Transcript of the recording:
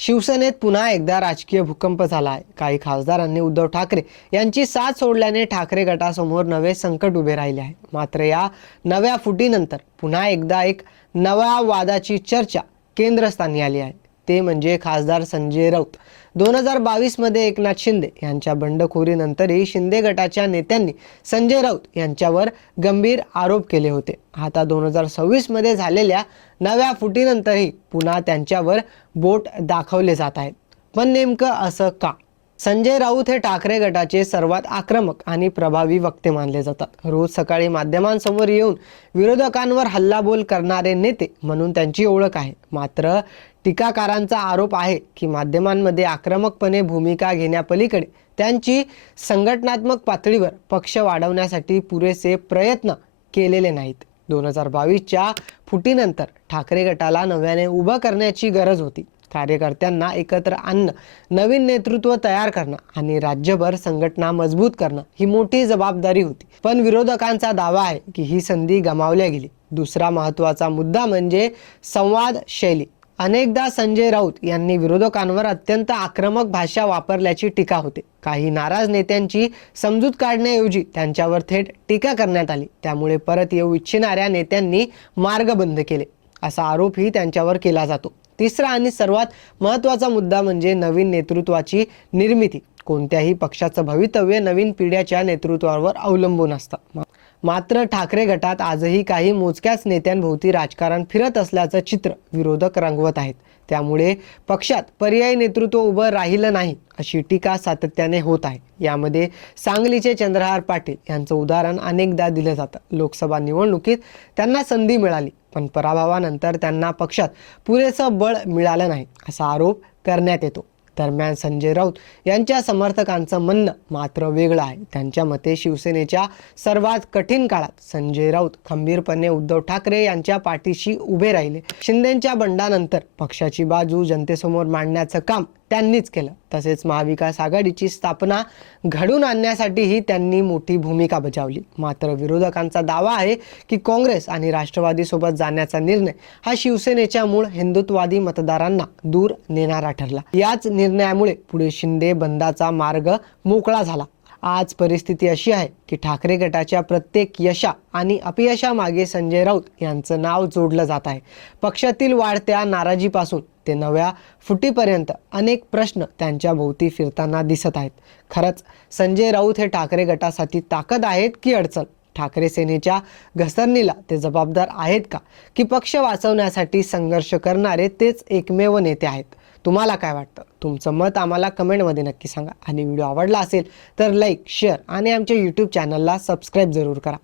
शिवसेनेत पुन्हा एकदा राजकीय भूकंप झाला आहे। काही खासदारांनी उद्धव ठाकरे यांची साथ सोडल्याने ठाकरे गटासमोर नवे संकट उभे राहिले आहे। मात्र या नव्या फुटीनंतर पुन्हा एकदा एक नव्या वादाची चर्चा केंद्रस्थानी आली आहे। ते म्हणजे खासदार संजय राऊत। 2022 मध्ये एकनाथ शिंदे यांच्या बंडखोरीनंतरही शिंदे गटाच्या नेत्यांनी संजय राऊत यांच्यावर गंभीर आरोप केले होते। आता 2026 मध्ये झालेल्या नव्या फुटीनंतरही पुन्हा त्यांच्यावर बोट दाखवले जात आहेत। पण नेमकं असं का? संजय राऊत हे ठाकरे गटाचे सर्वात आक्रमक आणि प्रभावी वक्ते मानले जातात। रोज सकाळी माध्यमांसमोर येऊन विरोधकांवर हल्लाबोल करणारे नेते म्हणून त्यांची ओळख आहे। मात्र टीकाकारांचा आरोप आहे की माध्यमांमध्ये आक्रमकपणे भूमिका घेण्यापलीकडे त्यांची संघटनात्मक पातळीवर पक्ष वाढवण्यासाठी पुरेसे प्रयत्न केलेले नाहीत। 2022च्या फुटीनंतर ठाकरे गटाला नव्याने उभं करण्याची गरज होती। कार्यकर्त्यांना एकत्र आणणं, नवीन नेतृत्व तयार करणं आणि राज्यभर संघटना मजबूत करणं ही मोठी जबाबदारी होती। पण विरोधकांचा दावा आहे की ही संधी गमावली गेली। दुसरा महत्त्वाचा मुद्दा म्हणजे संवाद शैली। अनेकदा संजय राऊत यांनी विरोधकांवर अत्यंत आक्रमक भाषा वापरल्याची टीका होते। काही नाराज नेत्यांची समजूत काढण्याऐवजी त्यांच्यावर थेट टीका करण्यात आली। त्यामुळे परत येऊ इच्छिणाऱ्या नेत्यांनी मार्ग बंद केले असा आरोपही त्यांच्यावर केला जातो। तिसरा आणि सर्वात महत्त्वाचा मुद्दा म्हणजे नवीन नेतृत्वाची निर्मिती। कोणत्याही पक्षाचं भवितव्य नवीन पिढ्याच्या नेतृत्वावर अवलंबून असतं। मात्र ठाकरे गटात आजही काही मोजक्याच नेत्यांभोवती राजकारण फिरत असल्याचं चित्र विरोधक रंगवत आहेत। त्यामुळे पक्षात पर्यायी नेतृत्व उभं राहिलं नाही अशी टीका सातत्याने होत आहे। यामध्ये सांगलीचे चंद्रहार पाटील यांचं उदाहरण अनेकदा दिलं जातं। लोकसभा निवडणुकीत त्यांना संधी मिळाली, पण पराभवानंतर त्यांना पक्षात पुरेसं बळ मिळालं नाही असा आरोप करण्यात येतो। दरम्यान संजय राऊत यांच्या समर्थकांचं म्हणणं मात्र वेगळं आहे। त्यांच्या मते शिवसेनेच्या सर्वात कठीण काळात संजय राऊत खंबीरपणे उद्धव ठाकरे यांच्या पाठीशी उभे राहिले। शिंदेंच्या बंडानंतर पक्षाची बाजू जनतेसमोर मांडण्याचं काम त्यांनीच केलं। तसेच महाविकास आघाडीची स्थापना घडून आणण्यासाठीही त्यांनी मोठी भूमिका बजावली। मात्र विरोधकांचा दावा आहे की काँग्रेस आणि राष्ट्रवादी सोबत जाण्याचा निर्णय हा शिवसेनेच्या मूळ हिंदुत्ववादी मतदारांना दूर नेणारा ठरला। याच निर्णयामुळे पुढे शिंदे बंडाचा मार्ग मोकळा झाला। आज परिस्थिती अशी आहे की ठाकरे गटाच्या प्रत्येक यशा आणि अपयशामागे संजय राऊत यांचं नाव जोडलं जात आहे। पक्षातील वाढत्या नाराजीपासून ते नव्या फुटीपर्यंत अनेक प्रश्न त्यांच्या भोवती फिरताना दिसत आहेत। खरंच संजय राऊत हे ठाकरे गटासाठी ताकद आहेत की अडचण? ठाकरे सेनेच्या घसरणीला ते जबाबदार आहेत का, की पक्ष वाचवण्यासाठी संघर्ष करणारे तेच एकमेव नेते आहेत? तुम्हाला काय वाटतं? तुमचं मत आम्हाला कमेंटमध्ये नक्की सांगा आणि व्हिडिओ आवडला असेल तर लाईक, शेअर आणि आमच्या यूट्यूब चॅनलला सबस्क्राईब जरूर करा।